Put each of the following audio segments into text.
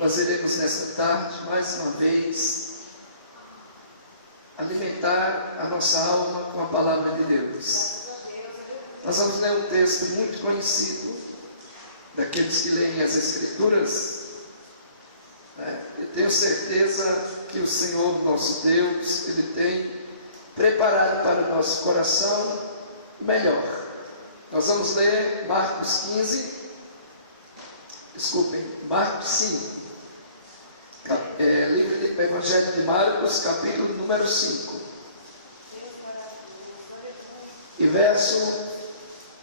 nós iremos nesta tarde, mais uma vez, alimentar a nossa alma com a palavra de Deus. Nós vamos ler um texto muito conhecido, daqueles que leem as Escrituras. Eu tenho certeza que o Senhor, nosso Deus, Ele tem preparado para o nosso coração o melhor. Nós vamos ler Marcos 5, livro do Evangelho de Marcos, capítulo número 5, e verso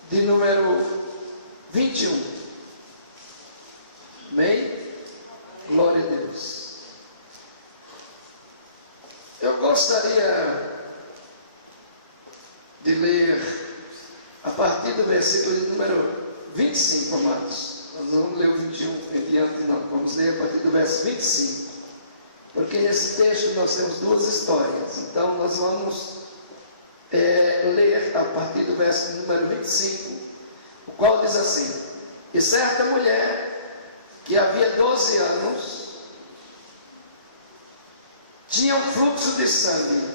de número 21. Amém? Glória a Deus. Eu gostaria de ler a partir do versículo de número 25, amados. Nós não vamos ler o 21 em diante, não. Vamos ler a partir do verso 25. Porque nesse texto nós temos duas histórias. Então nós vamos ler a partir do verso número 25, o qual diz assim: E certa mulher, que havia 12 anos, tinha um fluxo de sangue,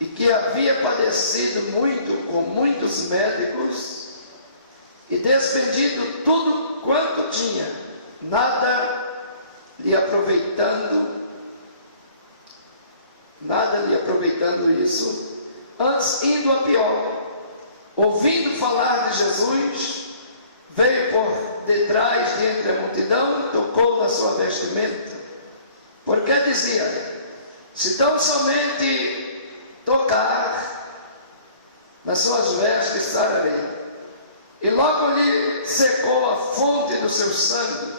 e que havia padecido muito com muitos médicos, e despendido tudo quanto tinha, nada lhe aproveitando isso, antes indo a pior. Ouvindo falar de Jesus, veio por detrás de entre a multidão e tocou na sua vestimenta, porque dizia: se tão somente tocar nas suas vestes, sararei. E logo lhe secou a fonte do seu sangue,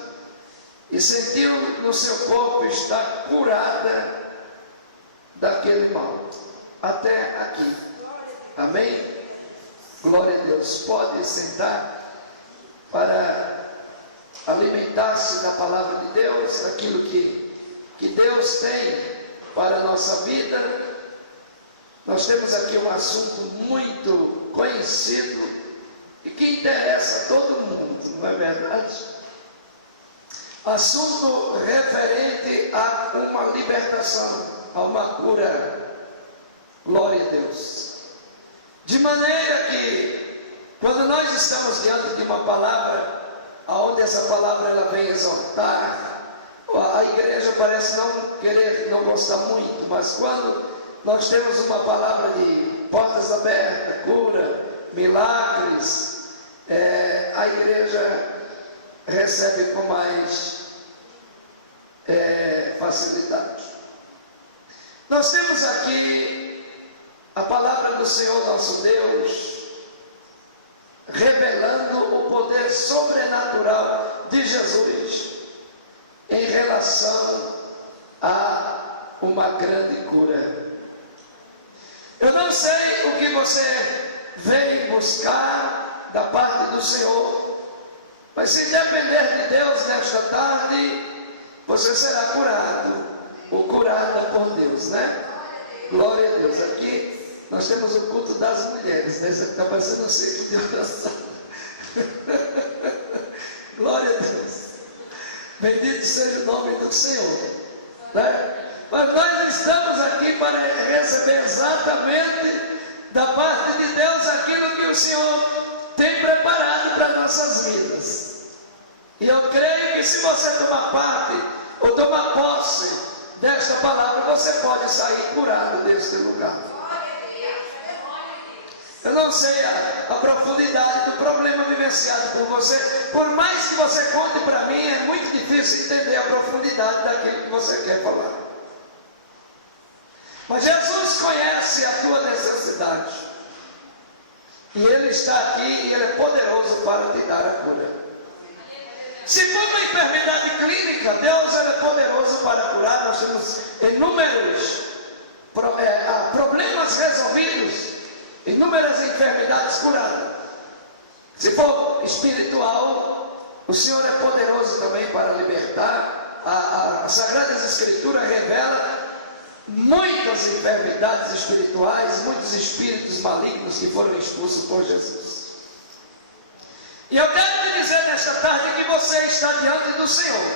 e sentiu no seu corpo estar curada daquele mal. Até aqui. Amém? Glória a Deus. Pode sentar para alimentar-se da palavra de Deus, daquilo que Deus tem para a nossa vida. Nós temos aqui um assunto muito conhecido e que interessa a todo mundo, não é verdade? Assunto referente a uma libertação, a uma cura. Glória a Deus. De maneira que, quando nós estamos diante de uma palavra, onde essa palavra ela vem exaltar, a igreja parece não gostar muito, mas quando nós temos uma palavra de portas abertas, cura, milagres, a igreja recebe com mais facilidade. Nós temos aqui a palavra do Senhor nosso Deus, revelando o poder sobrenatural de Jesus em relação a uma grande cura. Eu não sei o que você veio buscar da parte do Senhor, mas se depender de Deus nesta tarde, você será curado ou curada por Deus, né? Glória a Deus. Aqui nós temos o culto das mulheres, né? Isso aqui está parecendo um ciclo de oração. Glória a Deus. Bendito seja o nome do Senhor, né? Mas nós estamos aqui para receber exatamente da parte de Deus aquilo que o Senhor tem preparado para nossas vidas. E eu creio que se você tomar parte ou tomar posse desta palavra, você pode sair curado deste lugar. Eu não sei a profundidade do problema vivenciado por você. Por mais que você conte para mim, é muito difícil entender a profundidade daquilo que você quer falar. Mas Jesus conhece a tua necessidade, e Ele está aqui e Ele é poderoso para te dar a cura. Se for uma enfermidade clínica, Deus é poderoso para curar. Nós temos inúmeros problemas resolvidos, inúmeras enfermidades curadas. Se for espiritual, o Senhor é poderoso também para libertar. As Sagradas Escrituras revelam muitas enfermidades espirituais, muitos espíritos malignos que foram expulsos por Jesus. E eu quero te dizer nesta tarde que você está diante do Senhor,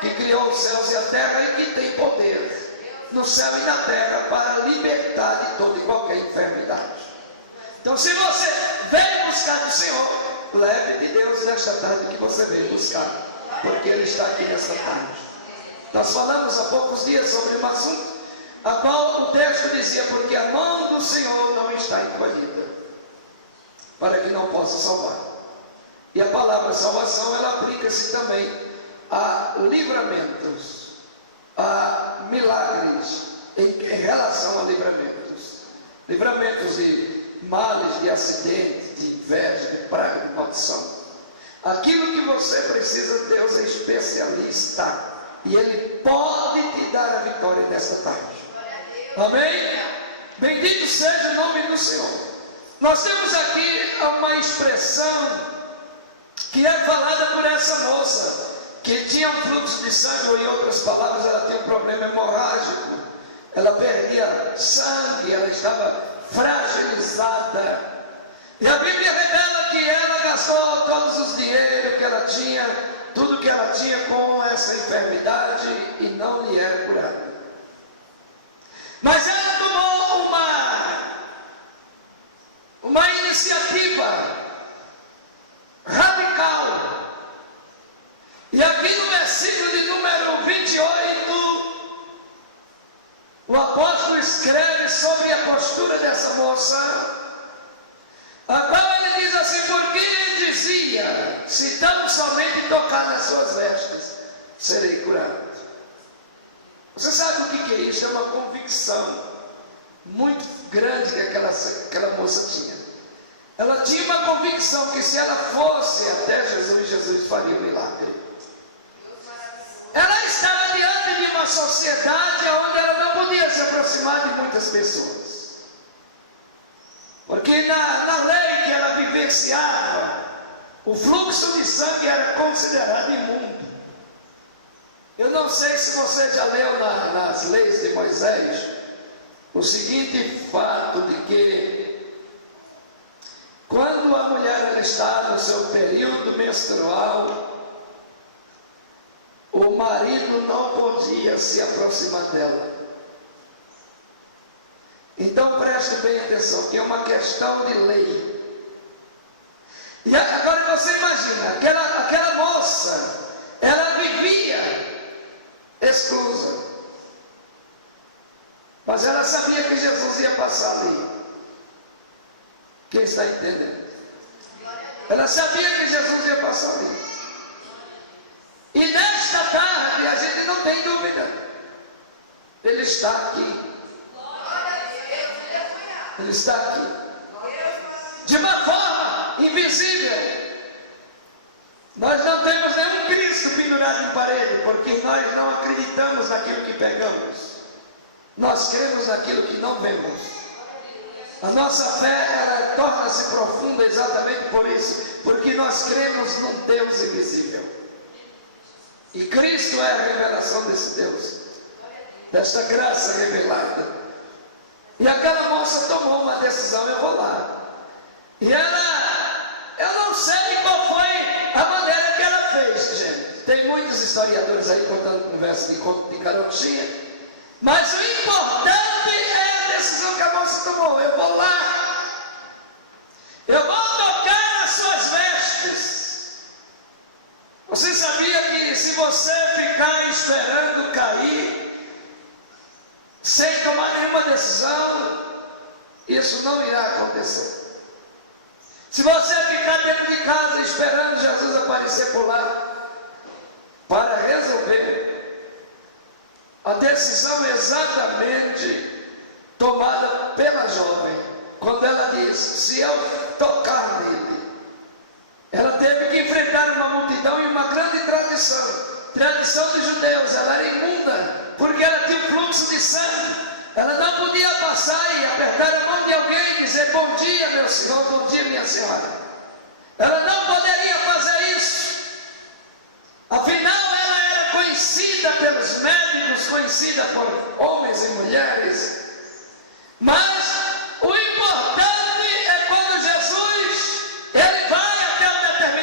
que criou os céus e a terra e que tem poder no céu e na terra para libertar de toda e qualquer enfermidade. Então, se você veio buscar do Senhor, leve de Deus nesta tarde que você veio buscar, porque Ele está aqui nesta tarde. Nós falamos há poucos dias sobre um assunto, a qual o texto dizia, porque a mão do Senhor não está encolhida, para que não possa salvar. E a palavra salvação, ela aplica-se também a livramentos, a milagres, em relação a livramentos. Livramentos de males, de acidentes, de inveja, de praga, de maldição. Aquilo que você precisa, Deus é especialista, e Ele pode te dar a vitória nesta tarde. Amém? Bendito seja o nome do Senhor. Nós temos aqui uma expressão que é falada por essa moça, que tinha um fluxo de sangue, ou em outras palavras, ela tinha um problema hemorrágico, ela perdia sangue, ela estava fragilizada, e a Bíblia revela que ela gastou todos os dinheiros que ela tinha, tudo que ela tinha com essa enfermidade, e não lhe era curada. Mas ela tomou uma iniciativa radical. E aqui no versículo de número 28, o apóstolo escreve sobre a postura dessa moça, a qual ele diz assim, porque ele dizia, se tão somente tocar nas suas vestes, serei curado. Você sabe o que é isso? É uma convicção muito grande que aquela moça tinha. Ela tinha uma convicção que se ela fosse até Jesus, Jesus faria um milagre. Ela estava diante de uma sociedade onde ela não podia se aproximar de muitas pessoas. Porque na lei que ela vivenciava, o fluxo de sangue era considerado imundo. Eu não sei se você já leu nas leis de Moisés o seguinte fato de que quando a mulher ela está no seu período menstrual, o marido não podia se aproximar dela. Então preste bem atenção, que é uma questão de lei. E agora você imagina, aquela moça, ela vivia exclusa, mas ela sabia que Jesus ia passar ali. Quem está entendendo? Ela sabia que Jesus ia passar ali. E nesta tarde a gente não tem dúvida, Ele está aqui. Ele está aqui de uma forma invisível. Nós não temos nenhum Cristo pendurado em parede, porque nós não acreditamos naquilo que pegamos, nós cremos naquilo que não vemos. A nossa fé, ela torna-se profunda exatamente por isso, porque nós cremos num Deus invisível, e Cristo é a revelação desse Deus, desta graça revelada. E aquela moça tomou uma decisão, eu vou lá. E eu não sei qual foi a maneira que ela fez, gente. Tem muitos historiadores aí contando conversa de conto de carochinha, mas o importante é a decisão que a moça tomou. Eu vou lá, eu vou tocar nas suas vestes. Você sabia que se você ficar esperando cair, sem tomar nenhuma decisão, isso não irá acontecer. Se você ficar dentro de casa esperando Jesus aparecer por lá para resolver, a decisão é exatamente tomada pela jovem, quando ela diz, se eu tocar nele. Ela teve que enfrentar uma multidão e uma grande tradição dos judeus. Ela era imunda, porque ela tinha um fluxo de sangue. Ela não podia passar e apertar a mão de alguém e dizer, bom dia meu senhor, bom dia minha senhora. Ela não poderia fazer isso. Afinal ela era conhecida pelos médicos, conhecida por homens e mulheres. Mas o importante é quando Jesus, ele vai até um determinado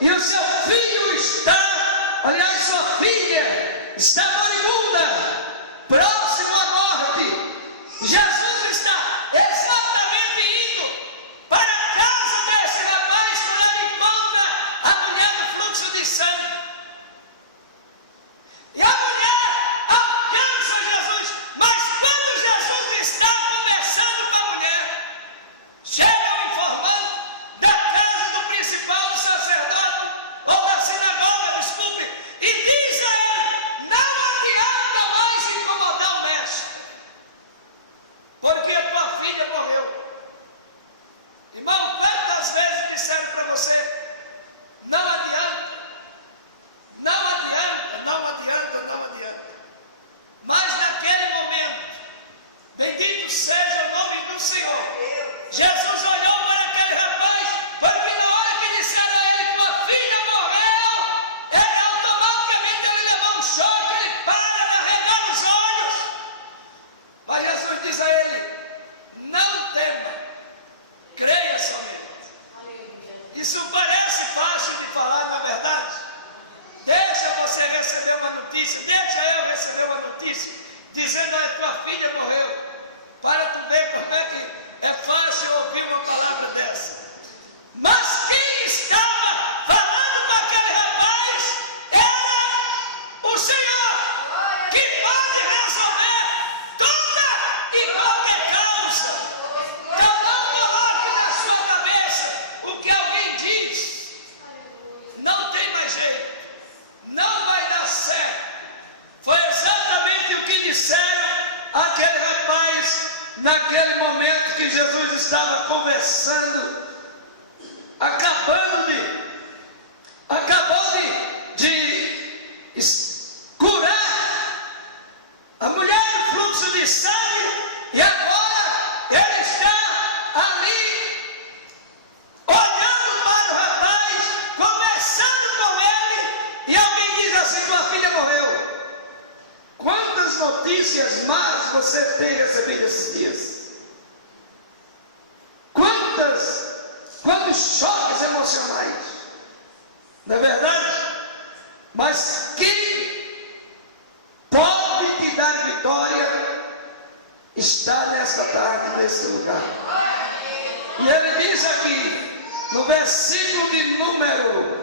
e o seu filho está, aliás, sua filha está moribunda, próximo à morte. Jesus está exatamente indo para a casa desse rapaz, quando ele encontra a mulher do fluxo de sangue. E a mulher alcança Jesus, mas quando Jesus está conversando com a mulher, chega o informante da casa do principal, do sacerdote, ou da sinagoga, desculpe, e diz a ele: não adianta mais incomodar o mestre, porque a tua filha morreu. Irmão, quantas vezes disseram para você: não adianta, não adianta, não adianta, não adianta. Mas naquele momento, bendito seja o nome do Senhor, Jesus olhou para aquele rapaz, porque na hora que disseram a ele: tua filha morreu, ele automaticamente levou um choque, ele para, arregala os olhos. Mas Jesus diz a ele: não tema, creia somente. Isso parece fácil de falar, na verdade. Deixa você receber uma notícia, deixa eu receber uma notícia, dizendo: a tua filha morreu. Para tu ver como é que é fácil ouvir uma palavra dessa. Mas quem estava falando com aquele rapaz era o Senhor, que pode resolver toda e qualquer causa. Então não coloque na sua cabeça o que alguém diz. Não tem mais jeito, não vai dar certo. Foi exatamente o que disseram àquele rapaz naquele momento que Jesus estava conversando, acabou de curar a mulher do fluxo de sangue, e agora ele está ali olhando para o rapaz, conversando com ele, e alguém diz assim: tua filha morreu. Quantas notícias más você tem recebido esses dias? Quantos choques emocionais, não é verdade? Mas quem pode te dar vitória está nesta tarde, nesse lugar. E ele diz aqui, no versículo de número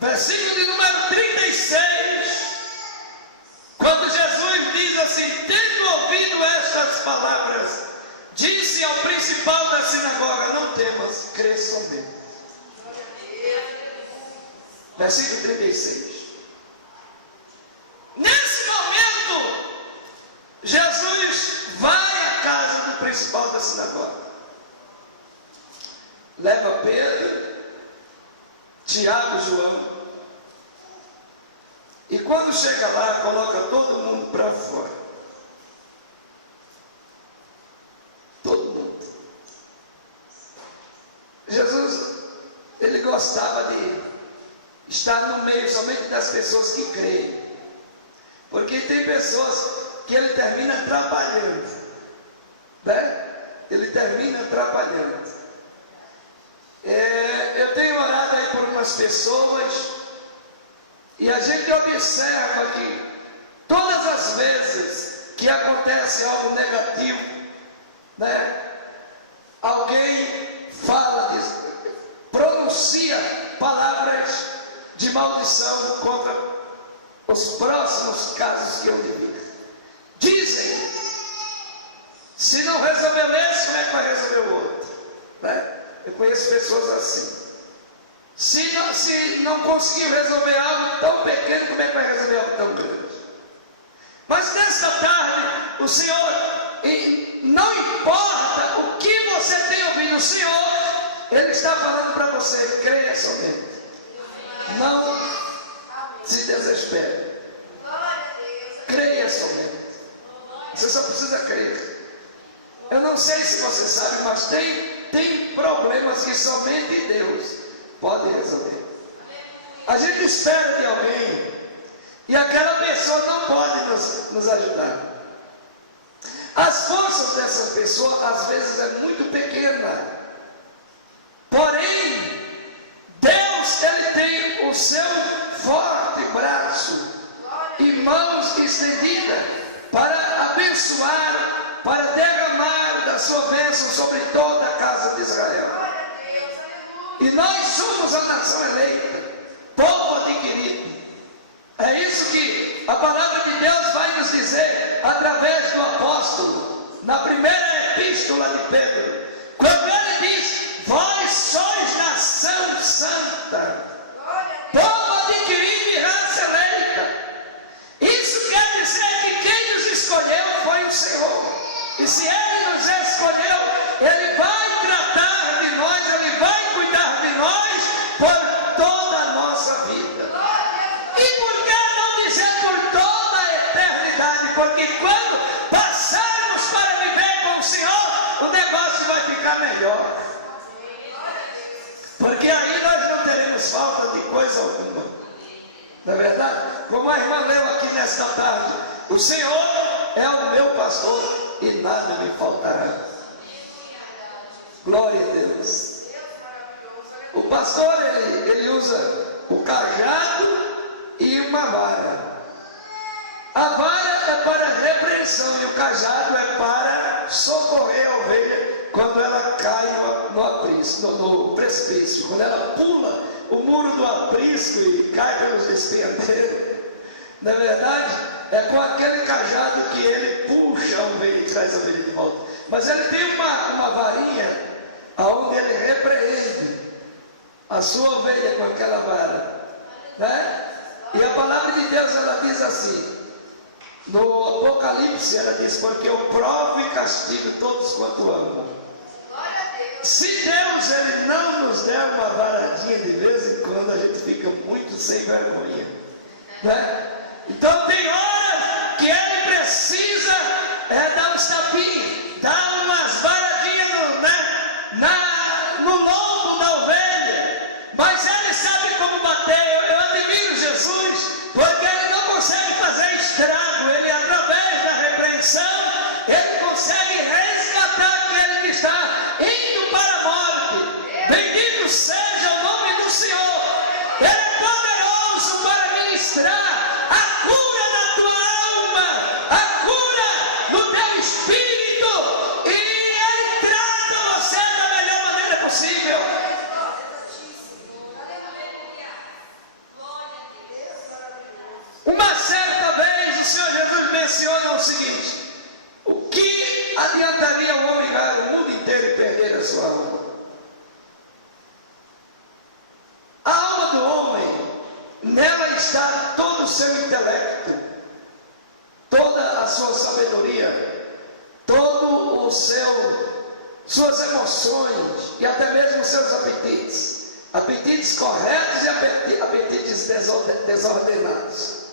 versículo de número 36, quando Jesus diz assim: tendo ouvido estas palavras, disse ao principal da sinagoga: não temas, crê somente. Versículo 36. Nesse momento, Jesus vai à casa do principal da sinagoga, leva Pedro, Tiago, João, e quando chega lá, coloca todo mundo para fora. Todo mundo. Jesus, ele gostava de estar no meio somente das pessoas que creem, porque tem pessoas que ele termina atrapalhando, né? Ele termina atrapalhando. Eu tenho orado aí por umas pessoas, e a gente observa que todas as vezes que acontece algo negativo, né, alguém fala, pronuncia palavras de maldição contra os próximos casos que eu vivi. Dizem: se não resolveu esse, como é que vai resolver o outro? Né? Eu conheço pessoas assim. Se não conseguiu resolver algo tão pequeno, como é que vai resolver algo tão grande? Mas nesta tarde, o Senhor, não importa o que você tem ouvido, o Senhor, Ele está falando para você: creia somente. Não se desespere. Creia somente. Você só precisa crer. Eu não sei se você sabe, mas tem problemas que somente Deus pode resolver. A gente espera de alguém e aquela pessoa não pode nos ajudar. As forças dessa pessoa às vezes é muito pequena, porém Deus, ele tem o seu forte braço e mãos estendidas para abençoar, para derramar da sua bênção sobre toda a casa de Israel. E nós somos a nação eleita, povo adquirido. É isso que a palavra de Deus vai nos dizer através do apóstolo, na primeira epístola de Pedro, quando ele diz: vós sois nação santa, povo adquirido e raça eleita. Isso quer dizer que quem nos escolheu foi o Senhor. E se Ele nos escolheu, Ele vai tratar de nós, Ele vai cuidar de nós por toda a nossa vida. E por que não dizer por toda a eternidade? Porque quando passarmos para viver com o Senhor, o negócio vai ficar melhor. Porque aí nós não teremos falta de coisa alguma. Não é verdade? Como a irmã leu aqui nesta tarde: o Senhor é o meu pastor e nada me faltará. Glória a Deus. O pastor, ele usa o cajado e uma vara. A vara é para repreensão e o cajado é para socorrer a ovelha quando ela cai no precipício, quando ela pula o muro do aprisco e cai pelos despenhadeiros. Na verdade, é com aquele cajado que ele puxa a ovelha e traz a ovelha de volta. Mas ele tem uma varinha onde ele repreende a sua ovelha com aquela vara, né? E a palavra de Deus, ela diz assim, no Apocalipse, ela diz: porque eu provo e castigo todos quanto amam. Se Deus, ele não nos der uma varadinha de vez em quando, a gente fica muito sem vergonha, né? Então tem horas que ele precisa dar uns tapinhos, dar umas varadinhas no lombo da ovelha, mas ele sabe como bater. Eu admiro Jesus, porque ele não consegue fazer estrago, ele através da repreensão, ele consegue resgatar aquele que está indo para a morte. Bendito seja o nome do Senhor. Ele é poderoso para ministrar a cura da tua alma, a cura do teu espírito, e ele trata você da melhor maneira possível. Uma certa vez o Senhor Jesus menciona o seguinte: o que adiantaria o homem ganhar o mundo inteiro e perder a sua alma? A alma do homem, nela está todo o seu intelecto, toda a sua sabedoria, todo o suas emoções e até mesmo os seus apetites corretos e apetites desordenados,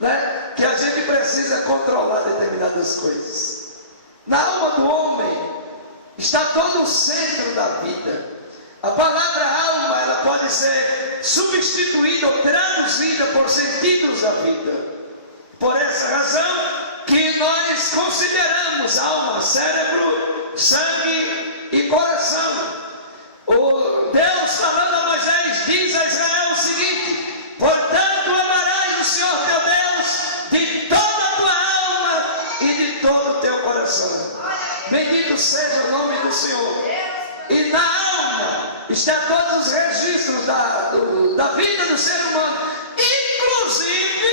né? Que a gente precisa controlar determinadas coisas. Na alma do homem está todo o centro da vida. A palavra alma, ela pode ser substituída ou traduzida por sentidos da vida. Por essa razão que nós consideramos alma, cérebro, sangue e coração. O Deus, falando a Moisés, diz a Israel o seguinte: portanto amarás o Senhor teu Deus de toda a tua alma e de todo o teu coração. Bendito seja o nome do Senhor. E na alma está todos os registros da vida do ser humano, inclusive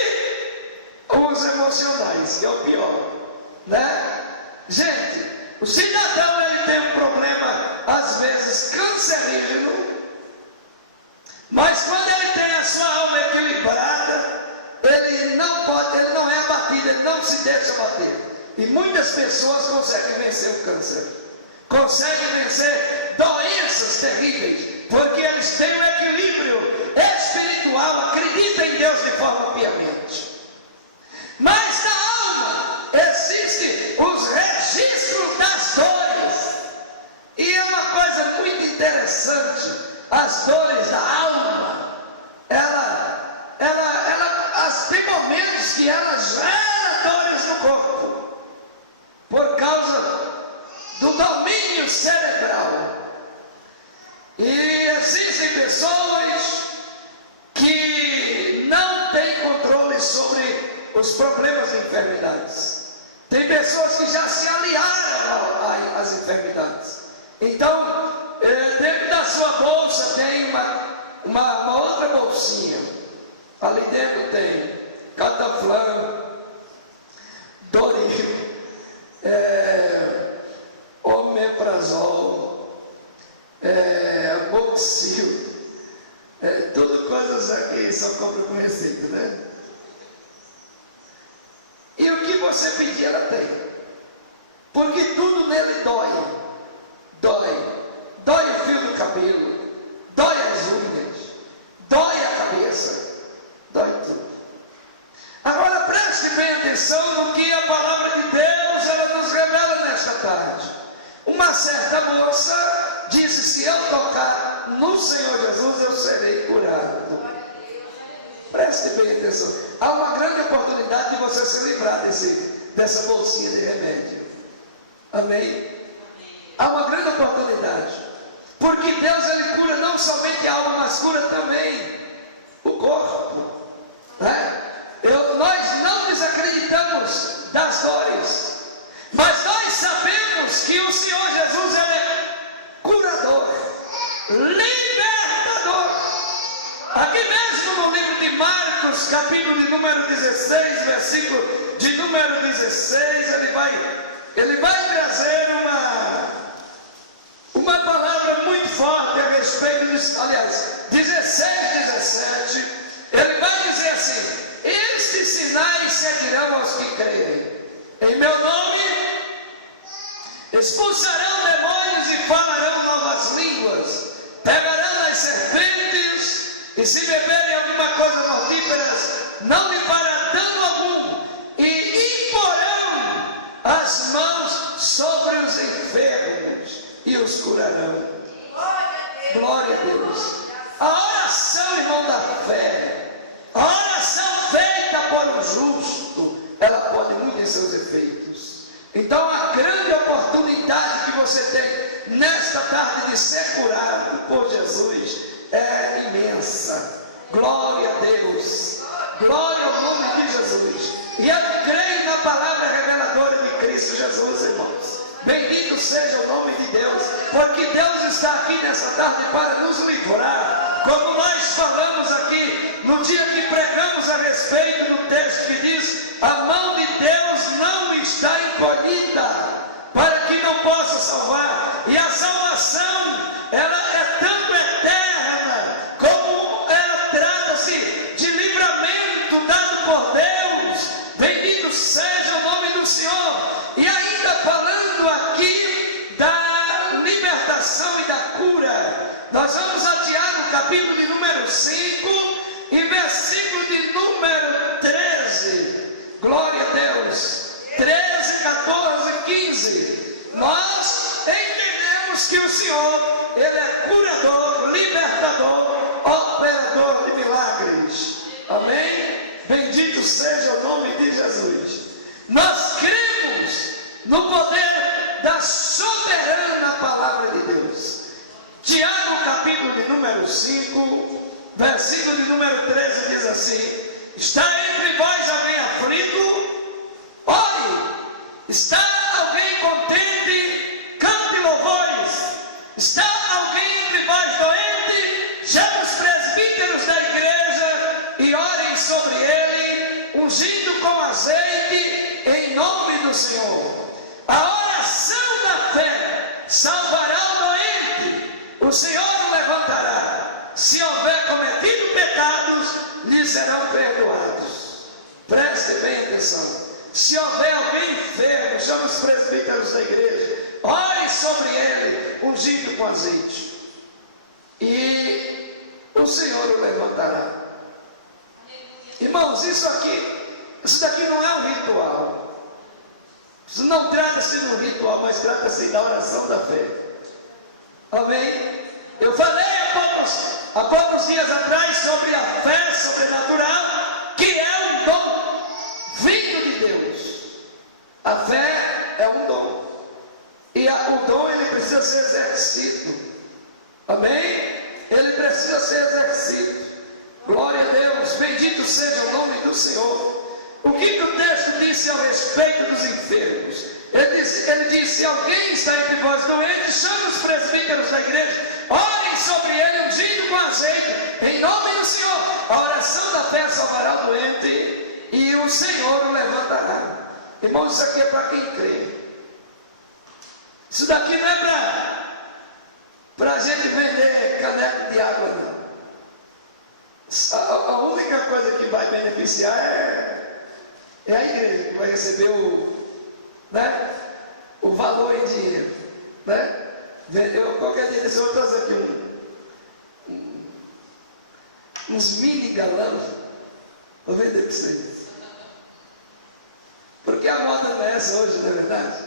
os emocionais, que é o pior, né? Gente, o cidadão, ele tem um problema às vezes cancerígeno, mas quando ele tem a sua alma equilibrada, ele não é abatido, ele não se deixa abater. E muitas pessoas conseguem vencer o câncer, conseguem vencer doenças terríveis, porque eles têm um equilíbrio espiritual, acreditam em Deus de forma piamente. Mas na alma existem os registros das dores, e é uma coisa muito interessante. As dores da alma, tem momentos domínio cerebral. E existem pessoas que não têm controle sobre os problemas e enfermidades. Tem pessoas que já se aliaram às enfermidades. Então, dentro da sua bolsa tem uma outra bolsinha. Ali dentro tem Cataflã, Doril, Omeprazol, Moxil, tudo coisas aqui só compra com receita, né? E o que você pedir, ela tem. Porque tudo nele dói. Dói o fio do cabelo, dói as unhas, dói a cabeça, dói tudo. Agora preste bem atenção no que a palavra de Deus ela nos revela nesta tarde. Uma certa moça disse: se eu tocar no Senhor Jesus, eu serei curado. Preste bem atenção. Há uma grande oportunidade de você se livrar dessa bolsinha de remédio. Amém? Há uma grande oportunidade. Porque Deus ele cura não somente a alma, mas cura também o corpo. Né? Nós não desacreditamos das dores, mas nós sabemos que o Senhor Jesus é curador, libertador. Aqui mesmo no livro de Marcos, capítulo de número 16, versículo de número 16, ele vai trazer uma palavra muito forte a respeito disso. Aliás, 16, 17, ele vai dizer assim: estes sinais seguirão aos que creem. Em meu nome expulsarão demônios e falarão novas línguas, pegarão as serpentes, e se beberem alguma coisa mortífera, não lhe fará dano algum, e imporão as mãos sobre os enfermos e os curarão. Glória a Deus. A oração, irmão da fé, a oração feita por um justo, ela pode muito em seus efeitos. Então a grande oportunidade que você tem nesta tarde de ser curado por Jesus é imensa. Glória a Deus. Glória ao nome de Jesus. E eu creio na palavra reveladora de Cristo Jesus, irmãos. Bendito seja o nome de Deus, porque Deus está aqui nessa tarde para nos livrar. Como nós falamos aqui no dia que pregamos a respeito do texto que diz: a mão de Deus não está encolhida para que não possa salvar. E a salvação, ela é tanto eterna, como ela trata-se de livramento dado por Deus. Bendito seja o nome do Senhor. E ainda falando aqui da libertação e da cura, nós vamos a Tiago, capítulo de número 5, e versículo de número 13. Glória a Deus. 13, 14, 15. Nós entendemos que o Senhor, Ele é curador, libertador, operador de milagres. Amém? Bendito seja o nome de Jesus. Nós cremos no poder da soberana palavra de Deus. Tiago, capítulo de número 5, versículo de número 13 diz assim: está entre vós alguém aflito? Ore. Está alguém contente? Cante louvores. Está alguém entre vós doente? Chame os presbíteros da igreja e orem sobre ele, ungindo com azeite em nome do Senhor. A oração da fé salvará o doente, o Senhor o levantará. Se houver cometido pecados, lhe serão perdoados. Preste bem atenção. Se houver alguém enfermo, chame os presbíteros da igreja, ore sobre ele, ungido com azeite, e o Senhor o levantará. Irmãos, isso daqui não é um ritual. Isso não trata-se de um ritual, mas trata-se da oração da fé. Amém? Eu falei há poucos dias atrás sobre a fé sobrenatural, que é um dom vindo de Deus. A fé é um dom. E o dom, ele precisa ser exercido. Amém? Ele precisa ser exercido. Glória a Deus, bendito seja o nome do Senhor. O que o texto disse ao respeito dos enfermos? Ele disse: se alguém está entre vós doente, chame os presbíteros da igreja, orem sobre ele, ungindo com azeite, em nome do Senhor. A oração da fé salvará o doente, e o Senhor o levantará. Irmãos, isso aqui é para quem crê. Isso daqui não é para a gente vender caneco de água, não. A única coisa que vai beneficiar é a igreja, que vai receber o valor em dinheiro. Né? Qualquer dia desse eu vou trazer aqui uns mini galões, vou vender para vocês. Porque a moda não é essa hoje, não é verdade?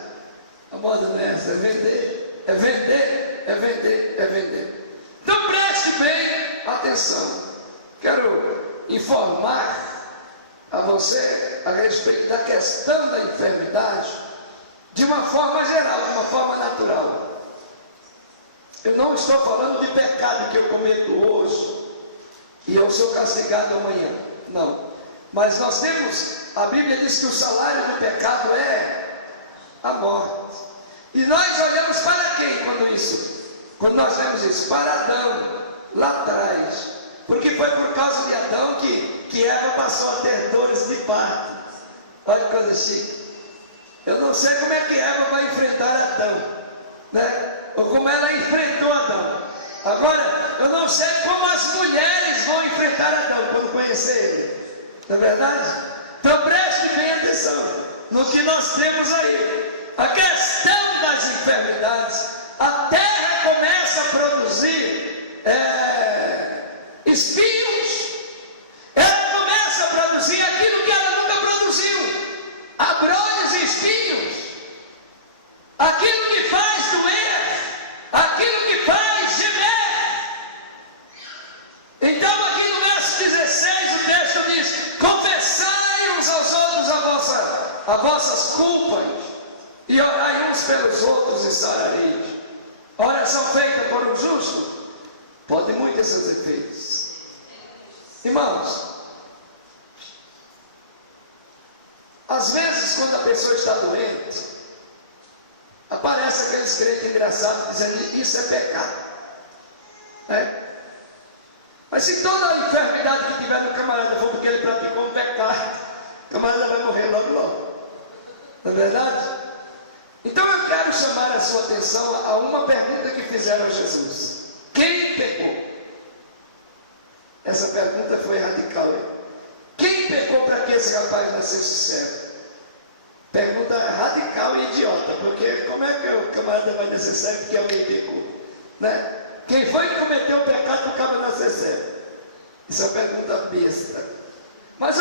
A moda não é essa, é vender, é vender, é vender, é vender. Então preste bem atenção. Quero informar a você a respeito da questão da enfermidade de uma forma geral, de uma forma natural. Eu não estou falando de pecado que eu cometo hoje e eu sou castigado amanhã. Não. Mas nós temos, a Bíblia diz que o salário do pecado é a morte. E nós olhamos para quem quando nós vemos isso? Para Adão, lá atrás. Porque foi por causa de Adão que Eva passou a ter dores de parto. Olha que coisa chique. Eu não sei como é que Eva vai enfrentar Adão, né? Ou como ela enfrentou Adão. Agora, eu não sei como as mulheres vão enfrentar Adão quando conhecer ele. Não é verdade? Então preste bem atenção no que nós temos aí. A questão das enfermidades. A terra começa a produzir espinhos. Ela começa a produzir aquilo que ela nunca produziu: abrolhos e espinhos. Aquilo que faz doer, aquilo que faz gemer. Então aqui no verso 16 o texto diz: confessai uns aos outros as vossas culpas e orai uns pelos outros e sarareis. A oração feita por um justo pode muito ter seus efeitos. Irmãos, às vezes quando a pessoa está doente, aparece aqueles crentes engraçados dizendo: isso é pecado, né? Mas se toda a enfermidade que tiver no camarada for porque ele praticou um pecado, o camarada vai morrer logo logo. Não é verdade? Então eu quero chamar a sua atenção a uma pergunta que fizeram a Jesus: quem pecou? Essa pergunta foi radical, hein? Quem pecou para que esse rapaz nascesse cego? Pergunta radical e idiota, porque como é que o camarada vai nascer cego porque alguém pecou, né? Quem foi que cometeu o pecado para o cara nascer cego? Isso é uma pergunta besta. Mas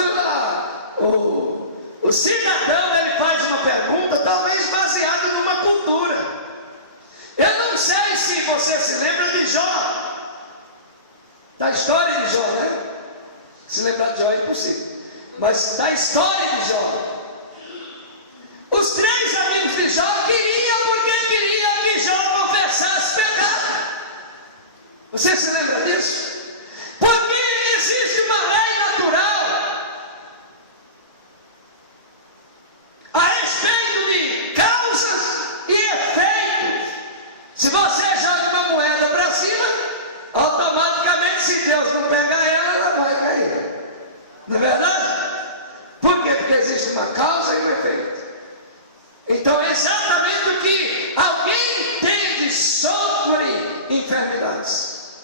o cidadão, ele faz uma pergunta talvez baseada numa cultura. Eu não sei se você se lembra de Jó, da história de Jó, né? Se lembrar de Jó é impossível, mas da história de Jó. Os três amigos de Jó queriam que Jó confessasse pecado. Você se lembra disso? Porque existe uma lei natural a respeito de causas e efeitos. Se você joga uma moeda para cima, automaticamente, se Deus não pegar ela, ela vai cair. Não é verdade? Por quê? Porque existe uma causa e um efeito. Então é exatamente o que alguém entende sobre enfermidades,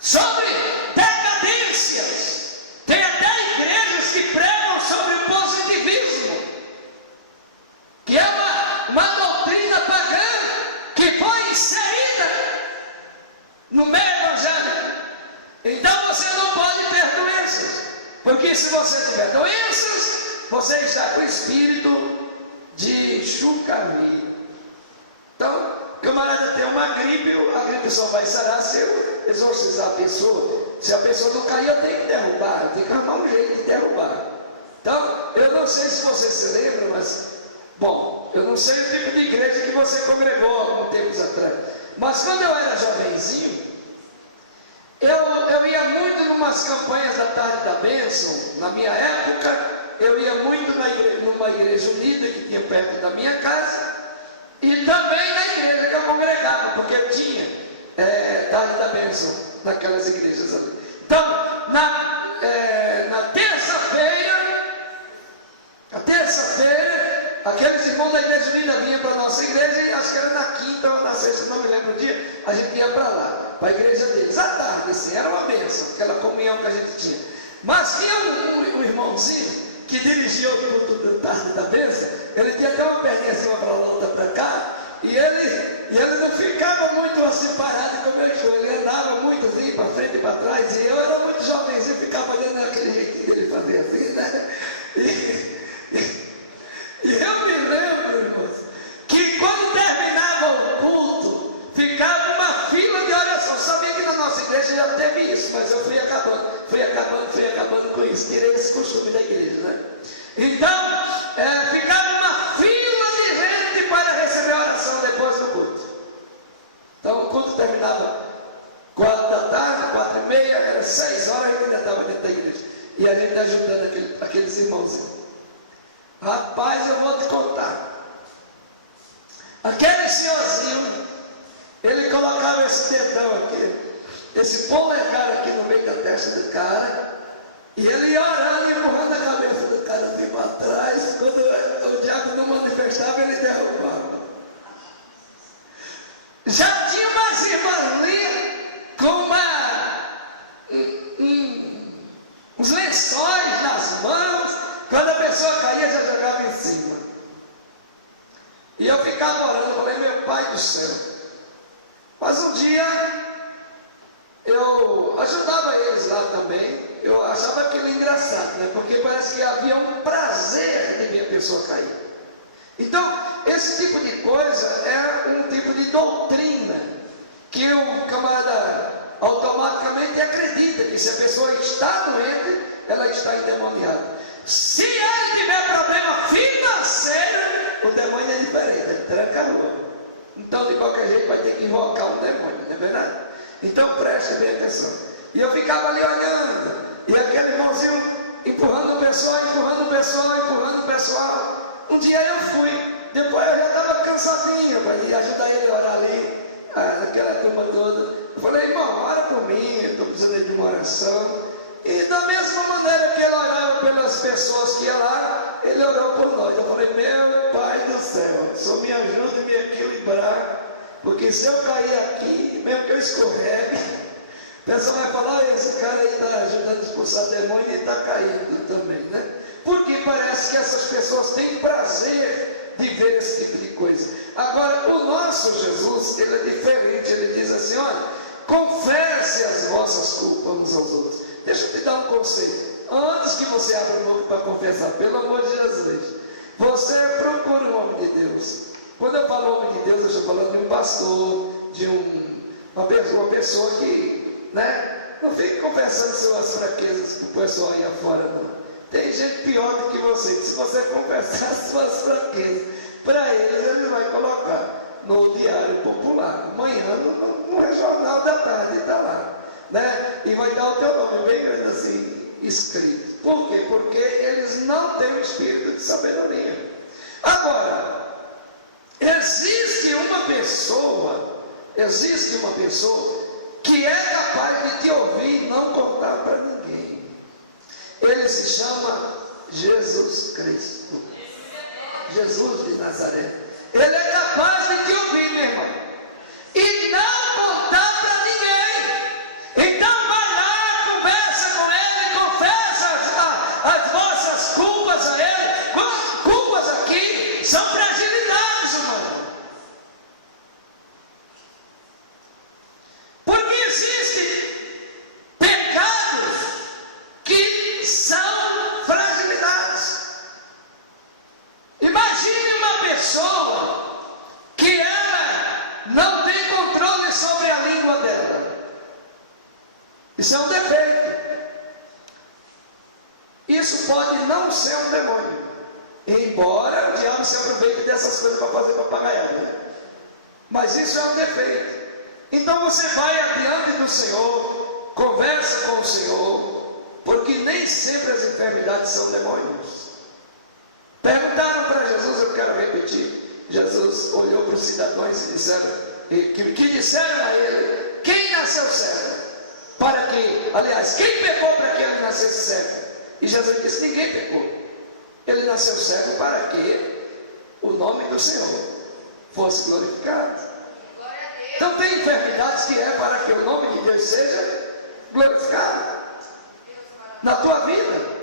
sobre decadências. Tem até igrejas que pregam sobre o positivismo, que é uma doutrina pagã que foi inserida no meio evangélico. Então você não pode ter doenças, porque se você tiver doenças, você está com o espírito de chucaria. Então, o camarada tem uma gripe, a gripe só vai sarar se eu exorcizar a pessoa. Se a pessoa não cair, eu tenho que derrubar, eu tenho que arrumar um jeito de derrubar. Então, eu não sei se você se lembra, mas, bom, eu não sei o tipo de igreja que você congregou há alguns tempos atrás, mas quando eu era jovenzinho, eu ia muito numas campanhas da Tarde da Bênção. Na minha época, eu ia muito numa igreja unida que tinha perto da minha casa, e também na igreja que eu congregava, porque eu tinha Tarde da Bênção naquelas igrejas ali. Então, na terça-feira, aqueles irmãos da igreja unida vinham para a nossa igreja, e acho que era na quinta ou na sexta, não me lembro o dia, a gente ia para lá, para a igreja deles, à tarde, assim, era uma bênção, aquela comunhão que a gente tinha. Mas tinha um irmãozinho que dirigia o culto da Tarde da Bênção. Ele tinha até uma perninha assim, uma para lá, outra para cá, e ele não ficava muito assim parado como eu estou, ele andava muito assim, para frente e para trás, e eu era muito jovenzinho, ficava olhando aquele jeitinho dele fazer assim, né? E eu me lembro, irmãos, que quando terminava o culto, ficava uma fila de oração. Sabia que na nossa igreja já teve isso, mas eu fui acabando com isso, tirei esse costume da igreja, né? Então, ficava uma fila de gente para receber a oração depois do culto. Então o culto terminava 4 da tarde, 4h30, era 6 horas, a gente ainda estava dentro da igreja, e a gente ajudando aqueles irmãozinhos. Rapaz, eu vou te contar. Aquele senhorzinho, ele colocava esse dedão aqui, esse polegar aqui no meio da testa do cara, e ele ia orando e empurrando a cabeça do cara assim para trás. Quando o diabo não manifestava, ele derrubava. Já tinha umas irmãs ali com uns lençóis nas mãos. Quando a pessoa caía, já jogava em cima. E eu ficava orando, eu falei, meu Pai do céu. Mas um dia, eu ajudava eles lá também. Eu achava aquilo engraçado, né? Porque parece que havia um prazer de ver a pessoa cair. Então, esse tipo de coisa é um tipo de doutrina que o camarada automaticamente acredita que se a pessoa está doente, ela está endemoniada. Se ele tiver problema financeiro, o demônio é diferente, ele tranca a rua. Então, de qualquer jeito, vai ter que invocar um demônio, não é verdade? Então, preste bem atenção. E eu ficava ali olhando, e aquele irmãozinho empurrando o pessoal. Um dia eu fui, depois eu já estava cansadinho para ir ajudar ele a orar ali, aquela turma toda. Eu falei, irmão, ora por mim, eu estou precisando de uma oração. E da mesma maneira que ele orava pelas pessoas que iam lá, ele orou por nós. Eu falei, meu Pai do céu, só me ajude a me equilibrar, porque se eu cair aqui, mesmo que eu escorregue, o pessoal vai falar, esse cara aí está ajudando a expulsar demônio e está caindo também, né? Porque parece que essas pessoas têm prazer de ver esse tipo de coisa. Agora, o nosso Jesus, ele é diferente, ele diz assim, olha, confesse as vossas culpas uns aos outros. Deixa eu te dar um conselho. Antes que você abra a boca para confessar, pelo amor de Jesus, você procure um homem de Deus. Quando eu falo homem de Deus, eu estou falando de um pastor, de uma pessoa que, né, não fique confessando suas fraquezas para o pessoal aí afora, não. Tem gente pior do que você, que se você confessar suas fraquezas para ele vai colocar no Diário Popular, amanhã no Jornal da Tarde, está lá, né? E vai dar o teu nome bem grande assim, escrito. Por quê? Porque eles não têm o espírito de sabedoria. Agora, existe uma pessoa que é capaz de te ouvir e não contar para ninguém. Ele se chama Jesus Cristo, Jesus de Nazaré. Ele é capaz de te ouvir, meu irmão, e não contar para ninguém. Então vai lá, conversa com ele, confessa as vossas culpas a ele. Culpas aqui são fragilidades humanas. Porque existem pecados que são fragilidades. Imagine uma pessoa que ela não tem controle sobre a língua dela. Isso é um defeito. Isso pode não ser um demônio, embora o diabo se aproveita dessas coisas para fazer papagaiada. Mas isso é um defeito. Então você vai adiante do Senhor, conversa com o Senhor, porque nem sempre as enfermidades são demônios. Perguntaram para Jesus, eu quero repetir. Jesus olhou para os cidadãos e disseram a ele: quem nasceu cego? Para que, aliás, quem pecou para que ele nascesse cego? E Jesus disse: ninguém pecou. Ele nasceu cego para que o nome do Senhor fosse glorificado. Então tem enfermidades que é para que o nome de Deus seja glorificado na tua vida.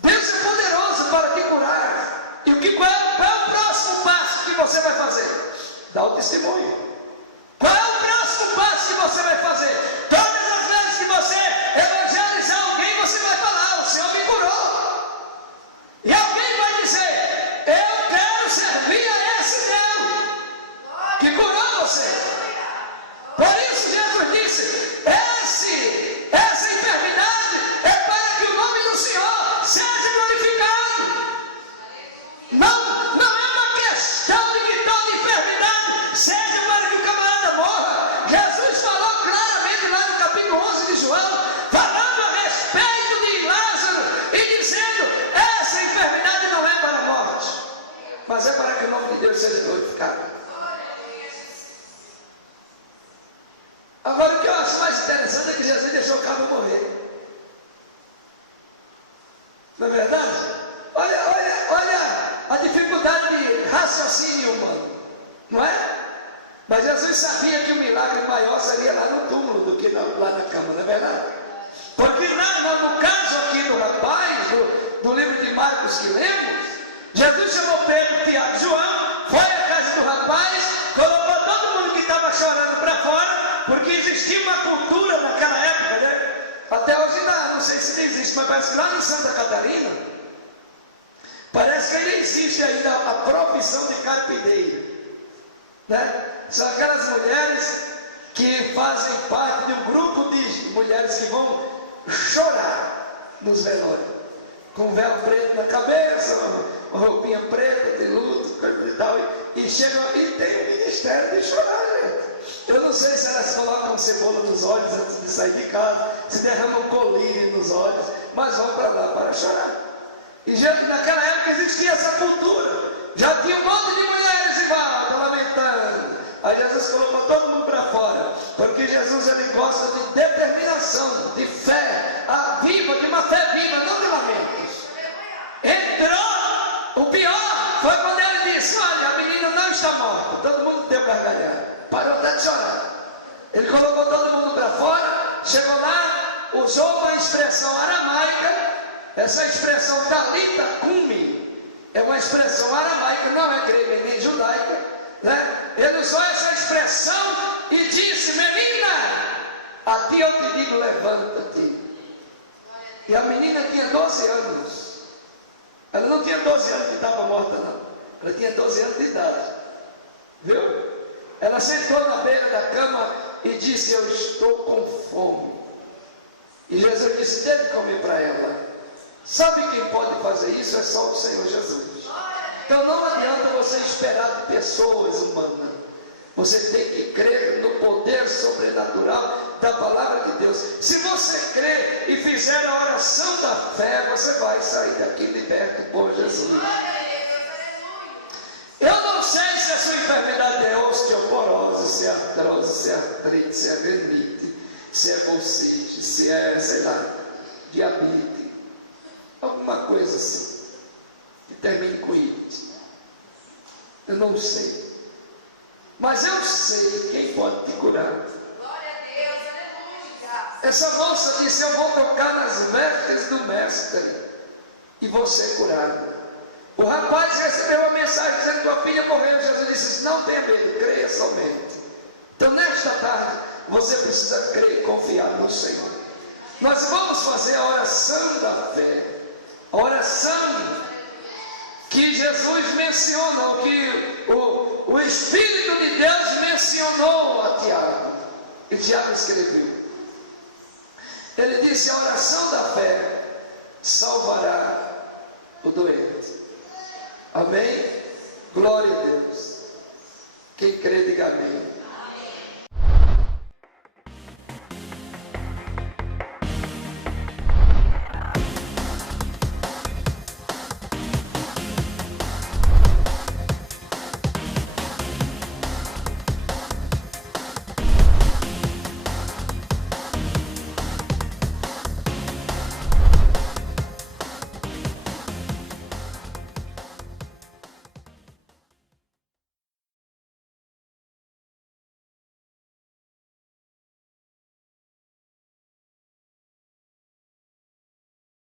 Deus é poderoso para te curar. E qual é o próximo passo que você vai fazer? Dá o testemunho. Qual é o próximo passo que você vai fazer? Todas as vezes que você evangelizar alguém, você vai falar: o Senhor me curou. E alguém vai dizer: eu quero servir a esse Deus que curou você. Por isso Jesus disse: essa enfermidade é para que o nome do Senhor seja glorificado. Não é uma questão de que toda enfermidade seja para que o camarada morra. Jesus falou claramente lá no capítulo 11 de João, falando a respeito de Lázaro e dizendo: essa enfermidade não é para a morte, mas é para que o nome de Deus seja glorificado. Agora, o que eu acho mais interessante é que Jesus deixou o cabo morrer. Não é verdade? Olha a dificuldade de raciocínio humano, não é? Mas Jesus sabia que o milagre maior seria lá no túmulo do que lá na cama, não é verdade? Porque no caso aqui do rapaz, do livro de Marcos que lemos, Jesus chamou Pedro, Tiago e João, foi à casa do rapaz, colocou todo mundo que estava chorando para fora, porque existia uma cultura naquela época, né? Até hoje não sei se existe, mas parece que lá em Santa Catarina, parece que ainda existe ainda a profissão de carpideiro, né? São aquelas mulheres que fazem parte de um grupo de mulheres que vão chorar nos velórios, com um véu preto na cabeça, uma roupinha preta de luto, coisa e tal, e chegam e tem um ministério de chorar, gente. Eu não sei se elas colocam cebola nos olhos antes de sair de casa, se derramam colírio nos olhos, mas vão para lá para chorar. E já, naquela época existia essa cultura, já tinha um monte de mulheres em volta lamentando. Aí Jesus colocou todo mundo para fora, porque Jesus ele gosta de determinação, de fé, de uma fé viva, não de lamentos. Entrou, o pior foi quando ele disse: olha, a menina não está morta. Todo mundo deu gargalhada, parou até de chorar. Ele colocou todo mundo para fora, chegou lá, usou uma expressão aramaica. Essa expressão talita cumi é uma expressão aramaica, não é grega nem judaica, né? Ele usou essa expressão e disse: menina, a ti eu te digo, levanta-te. E a menina tinha 12 anos. Ela não tinha 12 anos que estava morta, não. Ela tinha 12 anos de idade. Viu? Ela sentou na beira da cama e disse: eu estou com fome. E Jesus disse: dê de comer para ela. Sabe quem pode fazer isso? É só o Senhor Jesus. Então não adianta você esperar de pessoas humanas. Você tem que crer no poder sobrenatural da palavra de Deus. Se você crer e fizer a oração da fé, você vai sair daqui liberto por Jesus. Eu não sei se a sua enfermidade é osteoporose, se é artrose, se é artrite, se é renite, se é bolsite, se é, sei lá, diabetes, alguma coisa assim, que termine com it. Eu não sei. Mas eu sei quem pode te curar. Glória a Deus, aleluia. Essa moça disse: eu vou tocar nas vestes do mestre e vou ser curada. O rapaz recebeu uma mensagem dizendo: tua filha morreu. Jesus disse: não tenha medo, creia somente. Então nesta tarde você precisa crer e confiar no Senhor. Nós vamos fazer a oração da fé, a oração que Jesus mencionou, que o Espírito de Deus mencionou a Tiago, e Tiago escreveu. Ele disse: a oração da fé salvará o doente. Glória a Deus. Quem crê, diga amém.